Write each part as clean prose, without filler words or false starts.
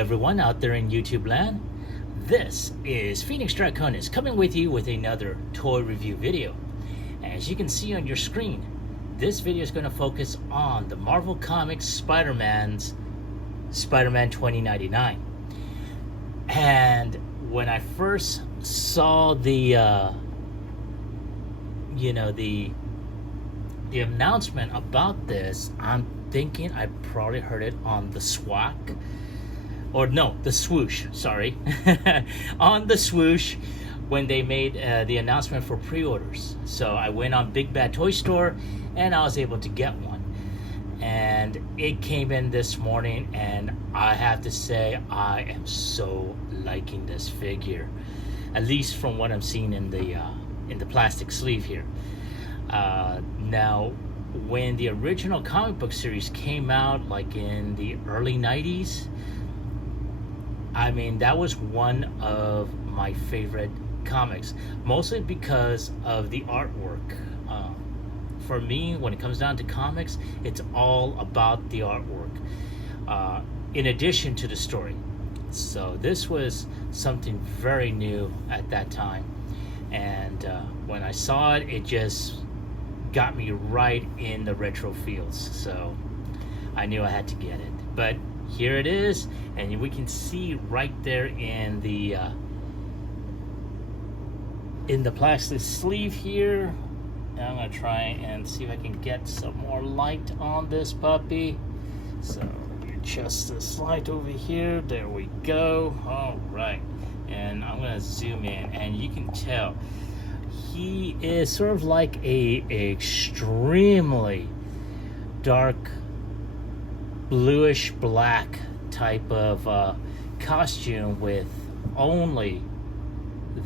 everyone out there in YouTube land. This is Phoenix Draconis coming with you with another toy review video. As you can see on your screen, this video is going to focus on the Marvel Comics Spider-Man's Spider-Man 2099. And when I first saw the announcement about this, I'm thinking I probably heard it on the SWAC, or no, the swoosh, sorry, on the swoosh when they made the announcement for pre-orders. So I went on Big Bad Toy Store and I was able to get one. And it came in this morning, and I have to say I am so liking this figure, at least from what I'm seeing in the plastic sleeve here. Now, when the original comic book series came out, like in the early 90s, I mean, that was one of my favorite comics, mostly because of the artwork. For me, when it comes down to comics, it's all about the artwork, in addition to the story. So this was something very new at that time, and when I saw it, it just got me right in the retro feels. So I knew I had to get it. But here it is, and we can see right there in the plastic sleeve here. And I'm gonna try and see if I can get some more light on this puppy. So adjust this light over here. There we go. All right, and I'm gonna zoom in, and you can tell he is sort of like a extremely dark bluish black type of costume with only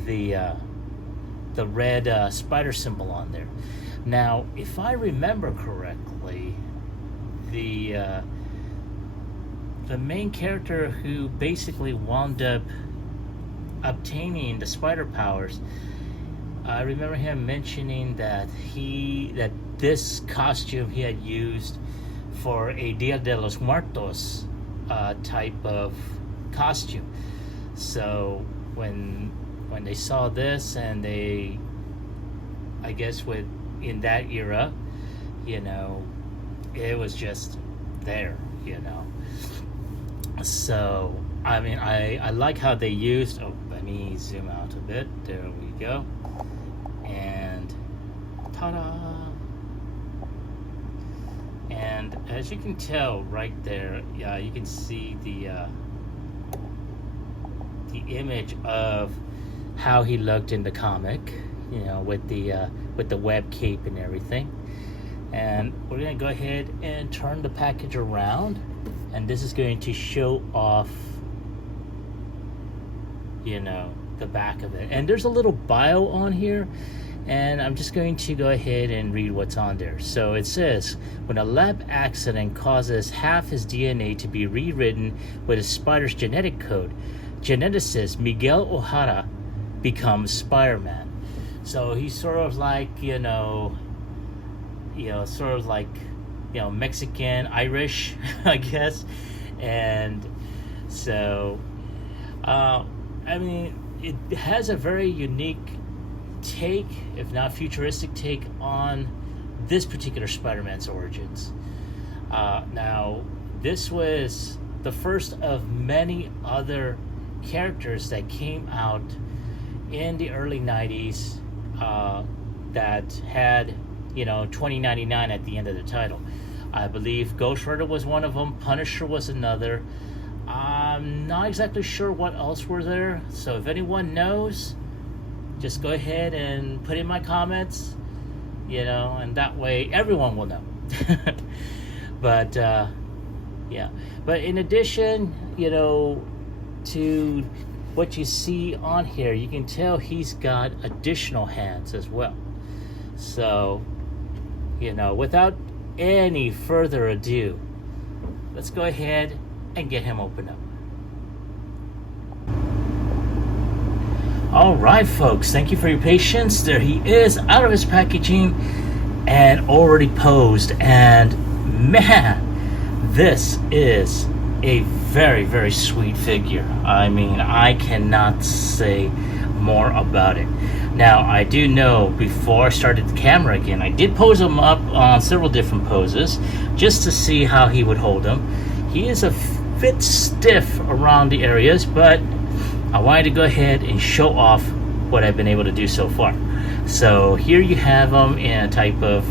the red spider symbol on there. Now, if I remember correctly, the main character who basically wound up obtaining the spider powers, I remember him mentioning that this costume he had used for a Dia de los Muertos type of costume. So when they saw this, and they, I guess in that era, it was just there, So, I mean, I like how they used, let me zoom out a bit, there we go, and ta-da! And as you can tell right there, you can see the image of how he looked in the comic, with the web cape and everything. And we're gonna go ahead and turn the package around, and this is going to show off, the back of it. And there's a little bio on here, and I'm just going to go ahead and read what's on there. So it says, when a lab accident causes half his DNA to be rewritten with a spider's genetic code, geneticist Miguel O'Hara becomes Spider-Man. So he's sort of like, Mexican, Irish, I guess. And so, I mean, it has a very unique take, if not futuristic take, on this particular Spider-Man's origins. Now, this was the first of many other characters that came out in the early 90s that had 2099 at the end of the title. I believe Ghost Rider was one of them, Punisher was another. I'm not exactly sure what else were there, so if anyone knows, just go ahead and put in my comments, and that way everyone will know. But yeah, but in addition, to what you see on here, you can tell he's got additional hands as well. So, without any further ado, let's go ahead and get him opened up. All right, folks, thank you for your patience. There he is, out of his packaging and already posed. And man, this is a very, very sweet figure. I mean, I cannot say more about it. Now, I do know before I started the camera again, I did pose him up on several different poses just to see how he would hold him. He is a bit stiff around the areas, but I wanted to go ahead and show off what I've been able to do so far. So here you have him in a type of,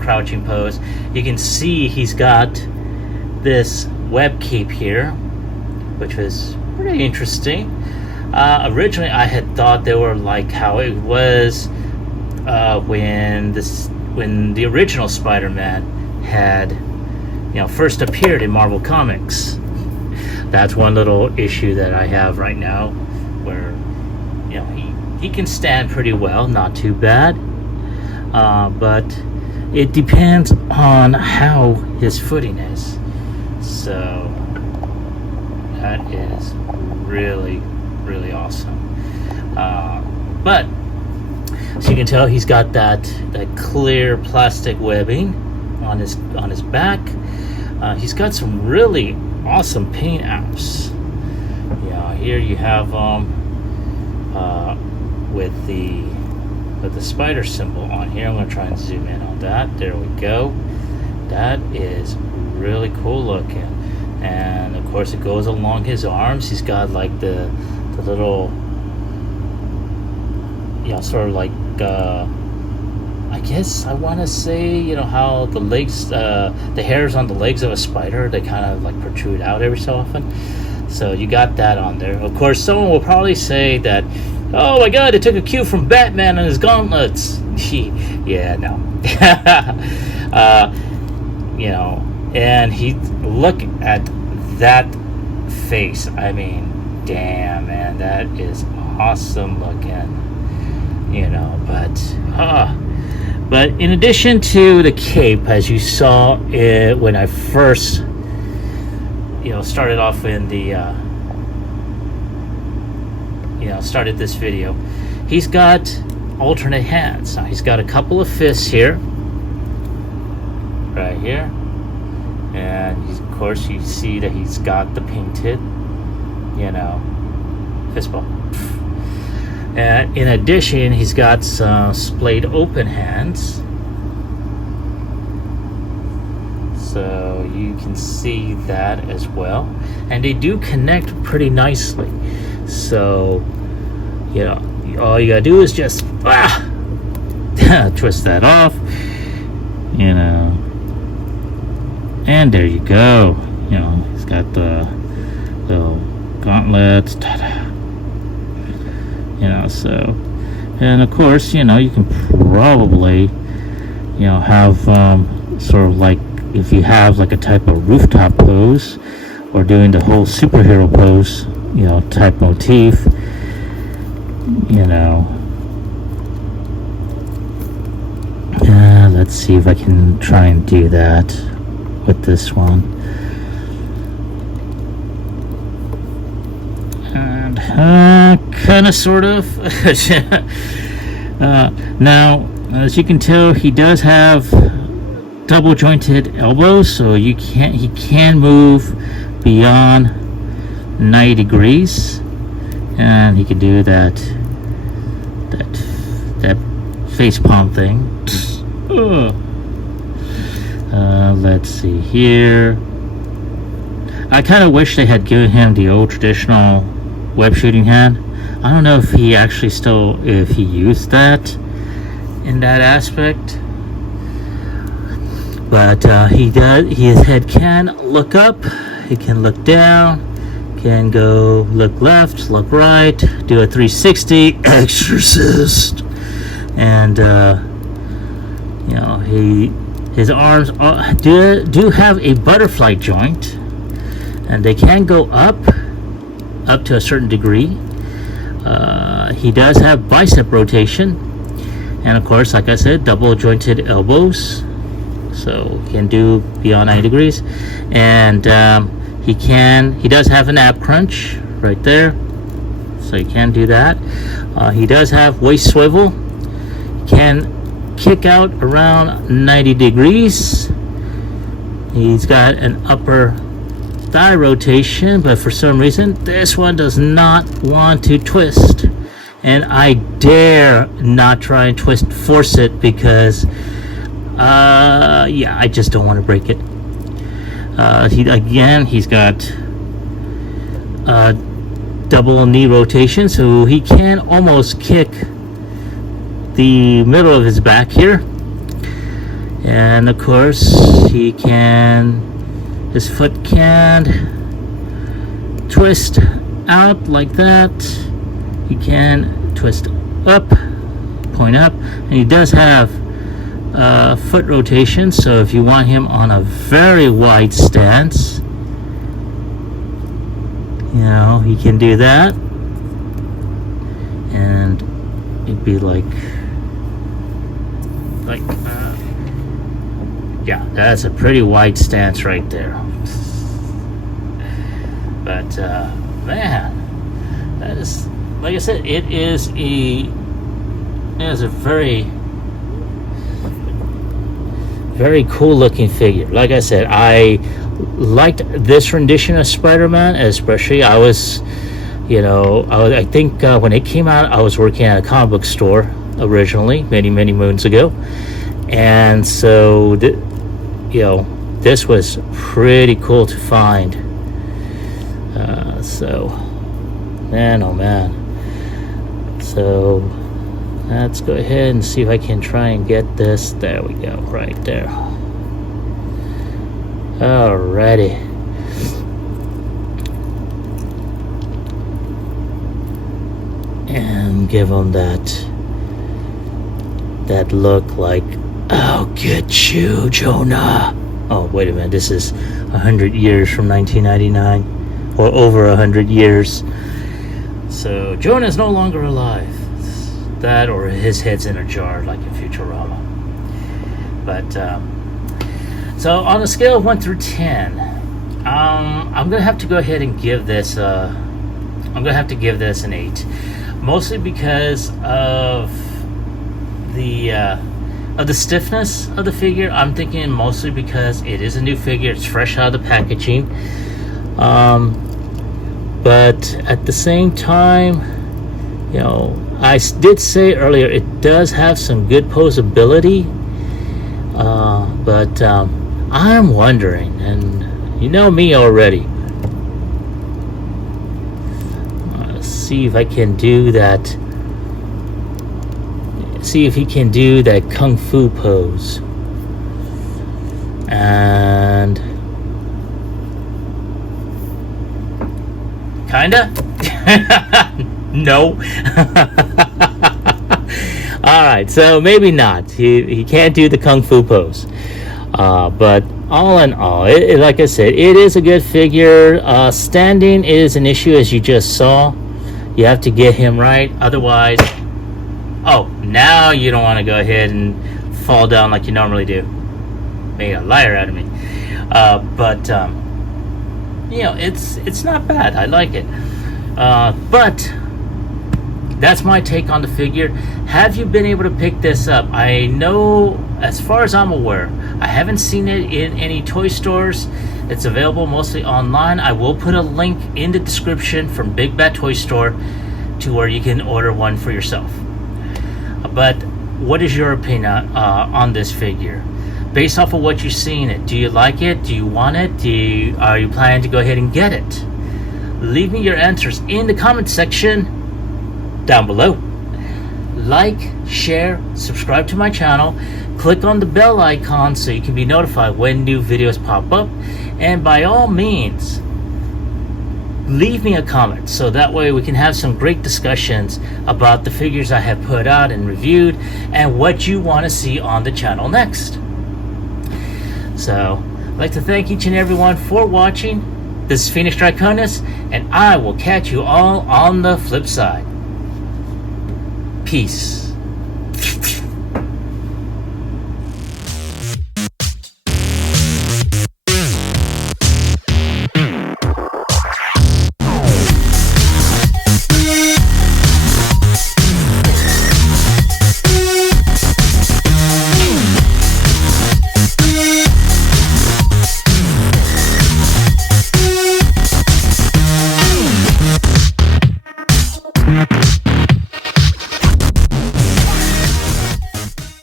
crouching pose. You can see he's got this web cape here, which was pretty interesting. Originally, I had thought they were like how it was when the original Spider-Man had, first appeared in Marvel Comics. That's one little issue that I have right now, where he can stand pretty well, not too bad, but it depends on how his footing is. So that is really, really awesome. But as you can tell, he's got that clear plastic webbing on his back. He's got some really awesome paint apps. Here you have with the spider symbol on here. I'm going to try and zoom in on that. There we go. That is really cool looking, and of course it goes along his arms. He's got like the little, sort of like I guess I want to say, how the legs, the hairs on the legs of a spider, they kind of like protrude out every so often. So you got that on there. Of course, someone will probably say that, oh my god, it took a cue from Batman and his gauntlets. Yeah, no. And look at that face. I mean, damn, man, that is awesome looking. But in addition to the cape, as you saw it when I first, started off in the, started this video, he's got alternate hands. Now, he's got a couple of fists here, right here, and of course you see that he's got the painted, fist bump. And in addition, he's got some splayed open hands. So you can see that as well. And they do connect pretty nicely. So, all you gotta do is just twist that off, and there you go. He's got the little gauntlets. So, and of course, you can probably, have sort of like, if you have like a type of rooftop pose, or doing the whole superhero pose, type motif, let's see if I can try and do that with this one. And kind of, sort of. Now, as you can tell, he does have double jointed elbows, so he can move beyond 90 degrees, and he can do that face palm thing. Let's see here. I kind of wish they had given him the old traditional web shooting hand. I don't know if he actually if he used that in that aspect, but he does. His head can look up, he can look down, can go look left, look right, do a 360 exorcist, and his arms do have a butterfly joint, and they can go up to a certain degree. He does have bicep rotation, and of course, like I said, double jointed elbows, so he can do beyond 90 degrees. And he does have an ab crunch right there, so he can do that. He does have waist swivel. He can kick out around 90 degrees. He's got an upper thigh rotation, but for some reason this one does not want to twist, and I dare not try and force it, because yeah, I just don't want to break it. He's got double knee rotation, so he can almost kick the middle of his back here, and of course his foot can twist out like that. He can twist up, point up, and he does have foot rotation, so if you want him on a very wide stance, you know, he can do that, and it'd be like yeah, that's a pretty wide stance right there. But man, that is, like I said, it is a very, very cool looking figure. Like I said, I liked this rendition of Spider-Man, especially. I think when it came out, I was working at a comic book store originally, many moons ago, and so this was pretty cool to find. So man, oh man. So let's go ahead and see if I can try and get this. There we go, right there. Alrighty. And give him that look like, I'll get you, Jonah. Oh, wait a minute. This is 100 years from 1999, or over 100 years. So Jonah's no longer alive. That, or his head's in a jar, like in Futurama. But so on a scale of 1 through 10, I'm gonna have to go ahead and give this. I'm gonna have to give this an 8, mostly because of the stiffness of the figure. I'm thinking mostly because it is a new figure, it's fresh out of the packaging. But at the same time, you know, I did say earlier it does have some good posability, but I'm wondering, and you know me already, see if I can do that. See if he can do that kung fu pose. And kinda. No. Alright, so maybe not. He can't do the kung fu pose. But all in all, like I said, it is a good figure. Standing is an issue, as you just saw. You have to get him right, otherwise... Oh, now you don't want to go ahead and fall down like you normally do. Made a liar out of me. But you know, it's not bad. I like it. But that's my take on the figure. Have you been able to pick this up? I know, as far as I'm aware, I haven't seen it in any toy stores. It's available mostly online. I will put a link in the description from Big Bad Toy Store to where you can order one for yourself. But what is your opinion on this figure? Based off of what you've seen it, do you like it? Do you want it? Are you planning to go ahead and get it? Leave me your answers in the comment section down below. Like, share, subscribe to my channel, click on the bell icon so you can be notified when new videos pop up, and by all means, leave me a comment so that way we can have some great discussions about the figures I have put out and reviewed and what you want to see on the channel next. So I'd like to thank each and everyone for watching. This is Phoenix Draconis, and I will catch you all on the flip side. Peace.